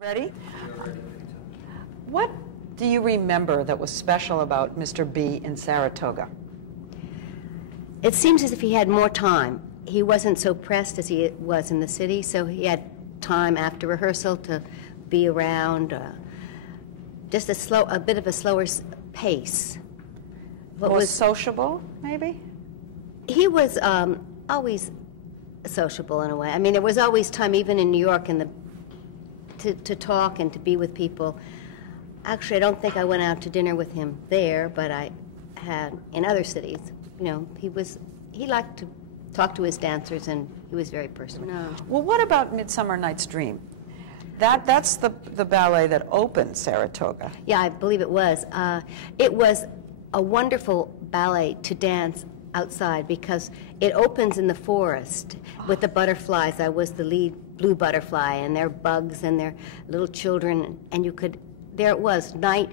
Ready? What do you remember that was special about Mr. B in Saratoga? It seems as if he had more time. He wasn't so pressed as he was in the city, so he had time after rehearsal to be around. Just a bit of a slower pace. More sociable, maybe? He was always sociable in a way. I mean, there was always time, even in New York, to talk and to be with people. Actually, I don't think I went out to dinner with him there, but I had in other cities. You know, he liked to talk to his dancers, and he was very personal. No. Well, what about Midsummer Night's Dream? That's the ballet that opened Saratoga. Yeah, I believe it was. It was a wonderful ballet to dance outside because it opens in the forest with the butterflies. I was the lead blue butterfly, and their bugs and their little children, and there it was, night,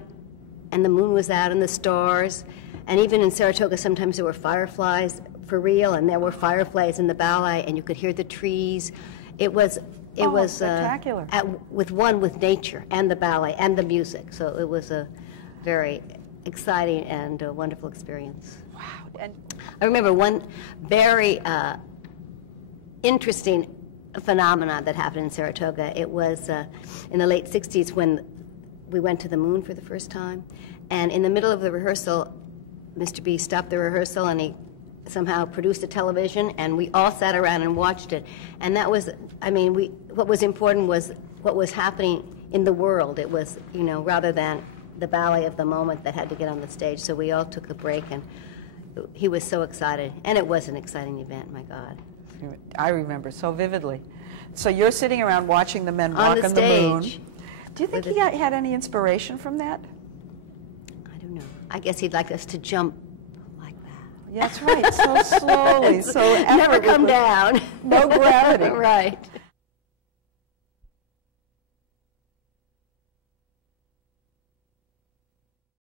and the moon was out and the stars, and even in Saratoga sometimes there were fireflies for real, and there were fireflies in the ballet, and you could hear the trees. It was spectacular. With nature and the ballet and the music, so it was a very exciting and wonderful experience. Wow. And I remember one very interesting phenomena that happened in Saratoga. It was in the late 60s when we went to the moon for the first time, and in the middle of the rehearsal, Mr. B stopped the rehearsal and he somehow produced a television, and we all sat around and watched it. And that was, I mean, what was important was what was happening in the world. It was, you know, rather than the ballet of the moment that had to get on the stage. So we all took a break, and he was so excited. And it was an exciting event, my God. I remember so vividly. So you're sitting around watching the men walk on the moon. Do you think he had any inspiration from that? I don't know. I guess he'd like us to jump like that. That's right, so slowly, so never come down. No gravity. Right.